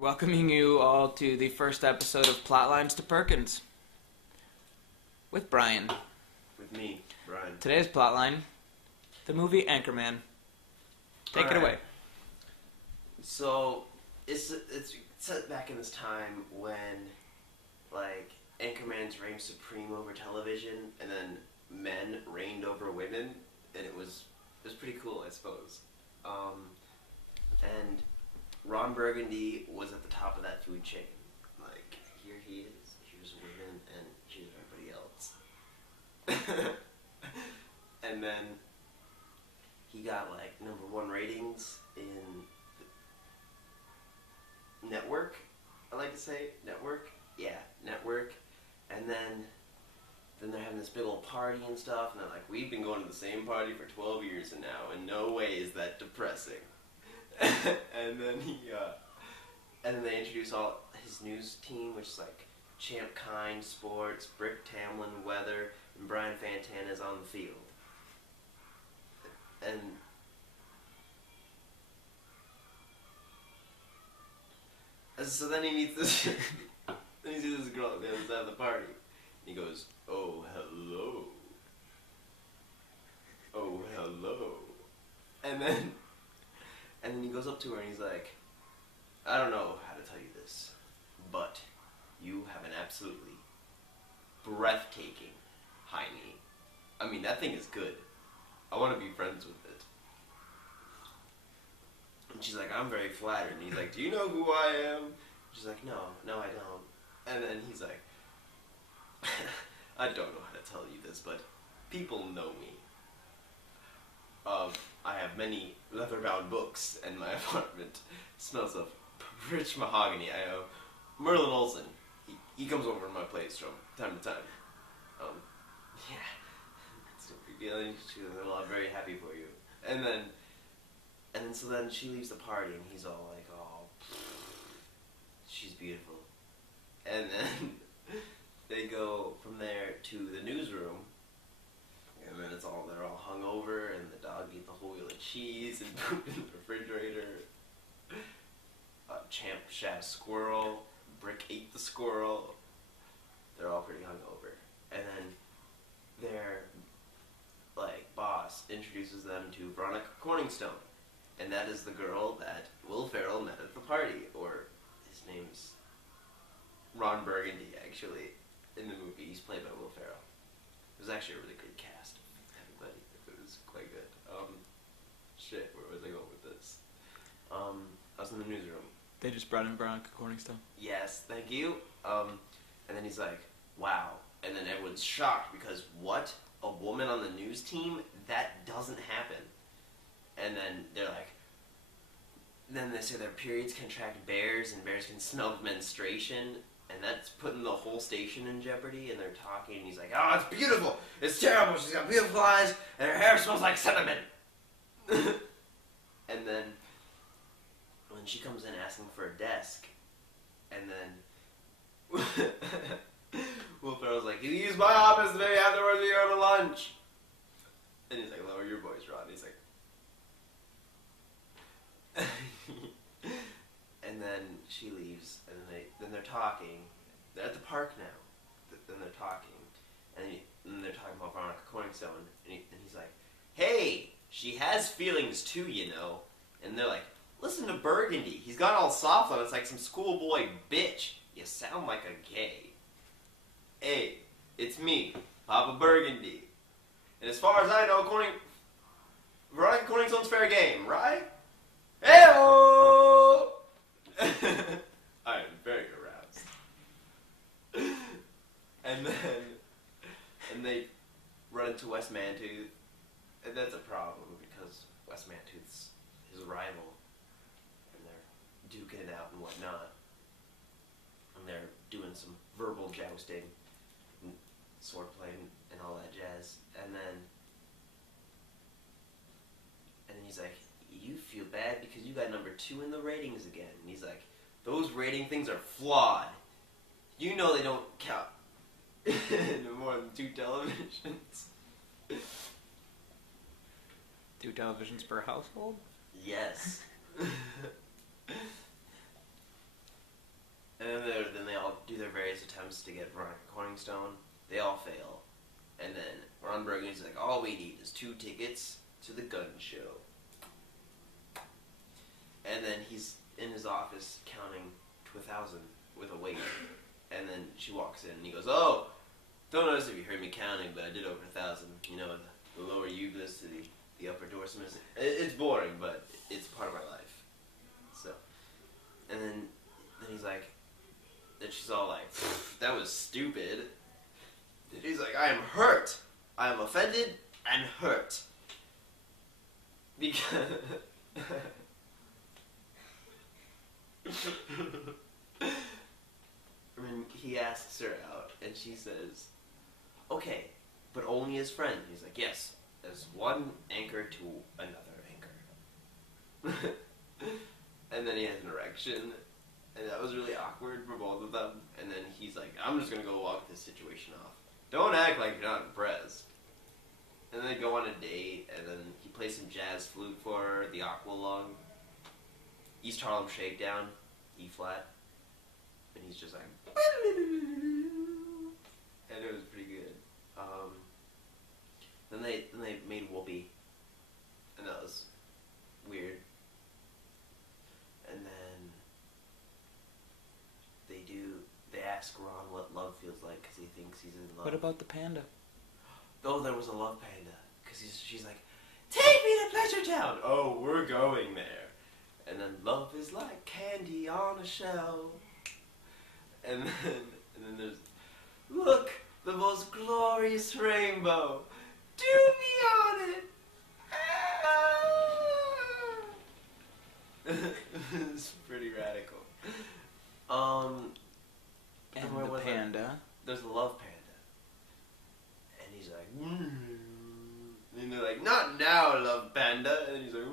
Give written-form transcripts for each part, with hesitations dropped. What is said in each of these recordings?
Welcoming you all to the first episode of Plotlines to Perkins with Brian. With me, Brian. Today's plotline, the movie Anchorman. Take it away. So, it's set back in this time when, like, Anchorman's reigned supreme over television, and then men reigned over women, and it was pretty cool, I suppose. And Ron Burgundy was at the top of that food chain. Like, here he is, here's women, and here's everybody else. And then he got, like, #1 ratings in network, I like to say. Network? Yeah, network. And then they're having this big old party and stuff, and they're like, we've been going to the same party for 12 years now, and no way is that depressing. And then and then they introduce all his news team, which is like Champ Kind Sports, Brick Tamlin Weather, and Brian Fantana's on the field. And so then he meets this then he sees this girl at the other side of the party. And he goes, "Oh, hello. Oh, hello." And then he goes up to her and he's like, "I don't know how to tell you this, but you have an absolutely breathtaking high knee. I mean, that thing is good. I want to be friends with it." And she's like, "I'm very flattered." And he's like, "Do you know who I am?" She's like, No, I don't." And then he's like, "I don't know how to tell you this, but people know me. I have many leather-bound books, and my apartment smells of rich mahogany. I know Merlin Olsen. He comes over to my place from time to time. Yeah, it's no big deal. I'm very happy for you." And then so then she leaves the party, and he's all like, "Oh, she's beautiful." And then they go from there to the newsroom. And then they're all hungover, and the dog ate the whole wheel of cheese and pooped in the refrigerator. Champ shat a squirrel. Brick ate the squirrel. They're all pretty hungover. And then their, like, boss introduces them to Veronica Corningstone. And that is the girl that Will Ferrell met at the party. Or his name's Ron Burgundy, actually, in the movie. He's played by Will Ferrell. It was actually a really good cast of everybody. It was quite good. Shit, where was I going with this? I was in the newsroom. They just brought in Veronica Corningstone. Yes, thank you. And then he's like, "Wow." And then everyone's shocked because what? A woman on the news team? That doesn't happen. And then they're like, then they say their periods can attract bears and bears can smell of menstruation. And that's putting the whole station in jeopardy, and they're talking, and he's like, "Oh, it's beautiful! It's terrible! She's got beautiful eyes, and her hair smells like cinnamon!" And then, when she comes in asking for a desk, and then Will Ferrell's like, "You use my office the day afterwards we go to lunch!" And he's like, "Lower your voice, Ron." He's like... And then she leaves, and then they're talking. They're at the park now. Then they're talking, and they're talking about Veronica Corningstone, and he's like, "Hey, she has feelings too, you know." And they're like, "Listen to Burgundy. He's got all soft on. It's like some schoolboy bitch. You sound like a gay." "Hey, it's me, Papa Burgundy. And as far as I know, Veronica Corningstone's fair game, right? Hey-oh!" I am very aroused. And they run into Wes Mantooth, and that's a problem because Wes Mantooth's his rival, and they're duking it out and whatnot, and they're doing some verbal jousting, and sword playing, and all that jazz, and then he's like, "You feel bad because you got #2 in the ratings again." And he's like, "Those rating things are flawed. You know they don't count into more than 2 televisions." 2 televisions per household? Yes. And then they all do their various attempts to get Veronica Corningstone. They all fail. And then Ron Burgundy's like, all we need is 2 tickets to the gun show. And then he's in his office counting to 1,000 with a weight. And then she walks in and he goes, oh, don't notice if you heard me counting, but I did over 1,000. You know, the lower ubis to the upper dorsum. It's boring, but it's part of my life. So, and then he's like, then she's all like, that was stupid. And he's like, I am hurt. I am offended and hurt. Because... I mean, he asks her out, and she says, okay, but only as friends. He's like, yes, as one anchor to another anchor. And then he has an erection, and that was really awkward for both of them. And then he's like, I'm just going to go walk this situation off. Don't act like you're not impressed. And then they go on a date, and then he plays some jazz flute for her, the Aqualung, East Harlem Shakedown, E flat, and he's just like, and it was pretty good. Then they made Whoopi, and that was weird. And then they ask Ron what love feels like because he thinks he's in love. What about the panda? Oh, there was a love panda. Because she's like, take me to Pleasure Town! Oh, we're going there. And then love is like candy on a shell. And then there's, look, the most glorious rainbow. Do me on it! It's pretty radical. And where the was panda. There's the love panda. And he's like, and they're like, not now, love panda. And he's like,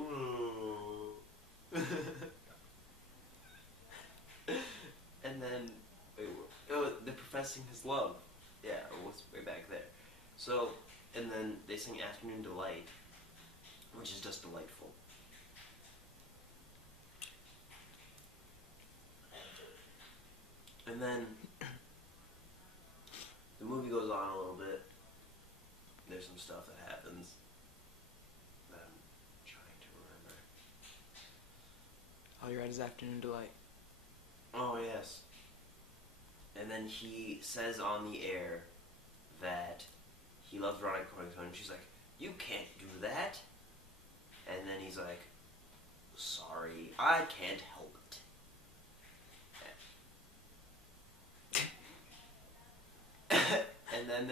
and then, they're professing his love. Yeah, it was way back there. So, and then they sing Afternoon Delight, which is just delightful. And then the movie goes on a little bit. There's some stuff that happens that I'm trying to remember. All you're at is Afternoon Delight. Oh, yes. And then he says on the air that he loves Veronica Corningstone, and she's like, you can't do that. And then he's like, sorry, I can't help it. And then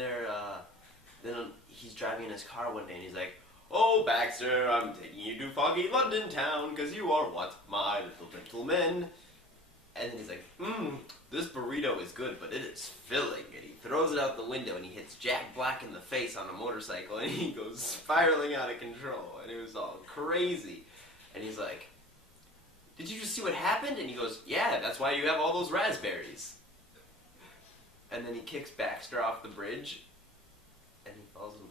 then he's driving in his car one day, and he's like, oh, Baxter, I'm taking you to foggy London town, because you are what? My little gentleman. And then he's like, this burrito is good, but it is filling. And he throws it out the window, and he hits Jack Black in the face on a motorcycle, and he goes spiraling out of control. And it was all crazy. And he's like, did you just see what happened? And he goes, yeah, that's why you have all those raspberries. And then he kicks Baxter off the bridge, and he falls in